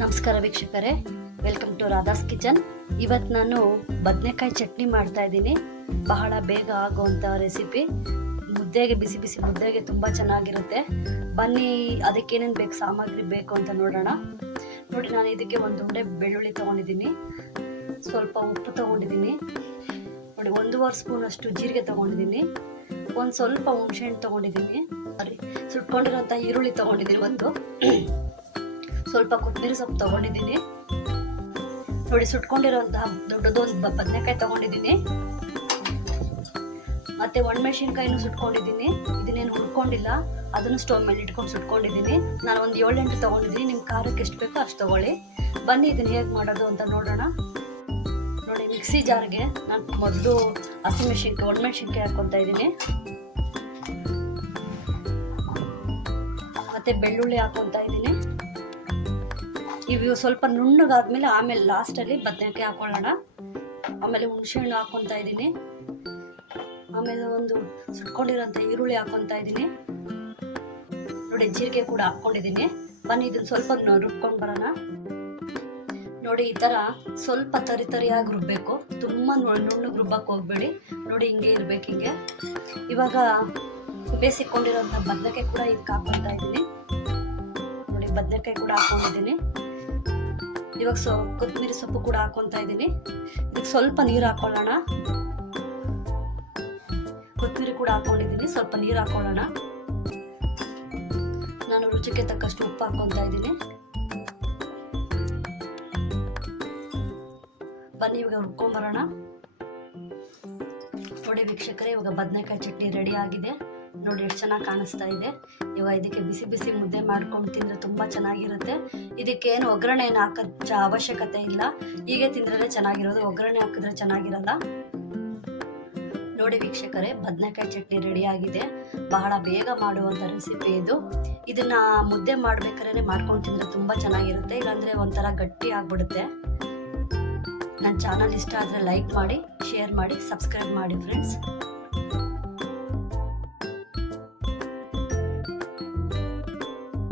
ನಮಸ್ಕಾರ ವೀಕ್ಷಕರೇ, welcome to Radha's kitchen. ಇವತ್ತು ನಾನು ಬದನೆಕಾಯಿ ಚಟ್ನಿ ಮಾಡ್ತಾ ಇದ್ದೀನಿ. ಬಹಳ ಬೇಗ ಆಗುವಂಥ ರೆಸಿಪಿ. ಮುದ್ದೆಗೆ, ಬಿಸಿ ಬಿಸಿ ಮುದ್ದೆಗೆ ತುಂಬ ಚೆನ್ನಾಗಿರುತ್ತೆ. ಬನ್ನಿ, ಅದಕ್ಕೇನೇನು ಬೇಕು, ಸಾಮಗ್ರಿ ಬೇಕು ಅಂತ ನೋಡೋಣ. ನೋಡಿ, ನಾನು ಇದಕ್ಕೆ ಒಂದು ಉಂಡೆ ಬೆಳ್ಳುಳ್ಳಿ ತೊಗೊಂಡಿದ್ದೀನಿ, ಸ್ವಲ್ಪ ಉಪ್ಪು ತೊಗೊಂಡಿದ್ದೀನಿ, ನೋಡಿ 1.5 ಸ್ಪೂನ್ ಅಷ್ಟು ಜೀರಿಗೆ ತೊಗೊಂಡಿದ್ದೀನಿ, ಒಂದು ಸ್ವಲ್ಪ ಹುಣಸೆಹಣ್ಣು ತೊಗೊಂಡಿದ್ದೀನಿ, ಸುಟ್ಕೊಂಡಿರೋಂಥ ಈರುಳ್ಳಿ ತೊಗೊಂಡಿದ್ದೀನಿ, ಒಂದು ಸ್ವಲ್ಪ ಕೊತ್ತಂಬರಿ ಸೊಪ್ಪು ತೊಗೊಂಡಿದ್ದೀನಿ, ನೋಡಿ ಸುಟ್ಕೊಂಡಿರೋಂತಹ ದೊಡ್ಡದೊಂದು ಬದನೆಕಾಯಿ ತೊಗೊಂಡಿದ್ದೀನಿ, ಮತ್ತೆ ಒಣಮೆಣಸಿನ್ಕಾಯಿನೂ ಸುಟ್ಕೊಂಡಿದ್ದೀನಿ. ಇದನ್ನೇನು ಹುರ್ಕೊಂಡಿಲ್ಲ, ಅದನ್ನು ಸ್ಟವ್ ಮೇಲೆ ಇಟ್ಕೊಂಡು ಸುಟ್ಕೊಂಡಿದ್ದೀನಿ. ನಾನು ಒಂದು 7-8 ತೊಗೊಂಡಿದ್ದೀನಿ. ನಿಮ್ಮ ಖಾರಕ್ಕೆ ಎಷ್ಟು ಬೇಕೋ ಅಷ್ಟು ತೊಗೊಳ್ಳಿ. ಬನ್ನಿ, ಇದನ್ನು ಹೇಗೆ ಮಾಡೋದು ಅಂತ ನೋಡೋಣ. ನೋಡಿ, ಮಿಕ್ಸಿ ಜಾರ್ಗೆ ನಾನು ಮೊದಲು ಹಸಿಮೆಣಸಿನ್ಕಾಯಿ, ಒಣಮೆಣಸಿನ್ಕಾಯಿ ಹಾಕ್ಕೊತಾ ಇದ್ದೀನಿ, ಮತ್ತೆ ಬೆಳ್ಳುಳ್ಳಿ ಹಾಕ್ಕೊತಾ ಇದ್ದೀನಿ. ಇವು ಸ್ವಲ್ಪ ನುಣ್ಣಗಾದ್ಮೇಲೆ ಆಮೇಲೆ ಲಾಸ್ಟಲ್ಲಿ ಬದನೆಕಾಯಿ ಹಾಕೊಳ್ಳೋಣ. ಆಮೇಲೆ ಹುಣಸೆಹಣ್ಣು ಹಾಕ್ಕೊತಾ ಇದ್ದೀನಿ, ಆಮೇಲೆ ಒಂದು ಸುಟ್ಕೊಂಡಿರೋಂಥ ಈರುಳ್ಳಿ ಹಾಕ್ಕೊತಾ ಇದ್ದೀನಿ, ನೋಡಿ ಜೀರಿಗೆ ಕೂಡ ಹಾಕ್ಕೊಂಡಿದ್ದೀನಿ. ಬನ್ನಿ, ಇದನ್ನು ಸ್ವಲ್ಪ ರುಬ್ಕೊಂಡು ಬರೋಣ. ನೋಡಿ, ಈ ಥರ ಸ್ವಲ್ಪ ತರಿಯಾಗಿ ರುಬ್ಬಬೇಕು, ತುಂಬ ನುಣ್ಣಗೆ ರುಬ್ಬಕ್ಕೆ ಹೋಗ್ಬೇಡಿ. ನೋಡಿ, ಹಿಂಗೆ ಇರ್ಬೇಕು, ಹಿಂಗೆ. ಇವಾಗ ಬೇಯಿಸಿಕೊಂಡಿರೋಂಥ ಬದನೆಕಾಯಿ ಕೂಡ ಇದಕ್ಕೆ ಹಾಕ್ಕೊತಾ ಇದ್ದೀನಿ. ನೋಡಿ, ಬದನೆಕಾಯಿ ಕೂಡ ಹಾಕ್ಕೊಂಡಿದ್ದೀನಿ. ಇವಾಗ ಕೊತ್ತಂಬರಿ ಸೊಪ್ಪು ಕೂಡ ಹಾಕ್ಕೊತಾ ಇದ್ದೀನಿ. ಇದಕ್ಕೆ ಸ್ವಲ್ಪ ನೀರು ಹಾಕೊಳ್ಳೋಣ. ಕೊತ್ತಂಬರಿ ಕೂಡ ಹಾಕ್ಕೊಂಡಿದ್ದೀನಿ, ಸ್ವಲ್ಪ ನೀರು ಹಾಕೊಳ್ಳೋಣ. ನಾನು ರುಚಿಗೆ ತಕ್ಕಷ್ಟು ಉಪ್ಪು ಹಾಕ್ಕೊತಾ ಇದ್ದೀನಿ. ಬನ್ನಿ, ಇವಾಗ ರುಬ್ಕೊಂಬರೋಣ. ನೋಡಿ ವೀಕ್ಷಕರೇ, ಇವಾಗ ಬದನೆಕಾಯಿ ಚಟ್ನಿ ರೆಡಿ ಆಗಿದೆ. ನೋಡಿ ಎಷ್ಟು ಚೆನ್ನಾಗಿ ಕಾಣಿಸ್ತಾ ಇದೆ. ಇವಾಗ ಇದಕ್ಕೆ ಬಿಸಿ ಬಿಸಿ ಮುದ್ದೆ ಮಾಡ್ಕೊಂಡು ತಿಂದರೆ ತುಂಬ ಚೆನ್ನಾಗಿರುತ್ತೆ. ಇದಕ್ಕೇನು ಒಗ್ಗರಣೆ ಏನು ಹಾಕೋ ಅವಶ್ಯಕತೆ ಇಲ್ಲ, ಹೀಗೆ ತಿಂದ್ರೆ ಚೆನ್ನಾಗಿರೋದು, ಒಗ್ಗರಣೆ ಹಾಕಿದ್ರೆ ಚೆನ್ನಾಗಿರಲ್ಲ. ನೋಡಿ ವೀಕ್ಷಕರೇ, ಬದನೆಕಾಯಿ ಚಟ್ನಿ ರೆಡಿ ಆಗಿದೆ. ಬಹಳ ಬೇಗ ಮಾಡುವಂಥ ರೆಸಿಪಿ ಇದು. ಇದನ್ನು ಮುದ್ದೆ ಮಾಡ್ಬೇಕಾದ್ರೆ ಮಾಡ್ಕೊಂಡು ತಿಂದರೆ ತುಂಬ ಚೆನ್ನಾಗಿರುತ್ತೆ, ಇಲ್ಲಾಂದರೆ ಒಂಥರ ಗಟ್ಟಿ ಆಗಿಬಿಡುತ್ತೆ. ನನ್ನ ಚಾನಲ್ ಇಷ್ಟ ಆದರೆ ಲೈಕ್ ಮಾಡಿ, ಶೇರ್ ಮಾಡಿ, ಸಬ್ಸ್ಕ್ರೈಬ್ ಮಾಡಿ ಫ್ರೆಂಡ್ಸ್.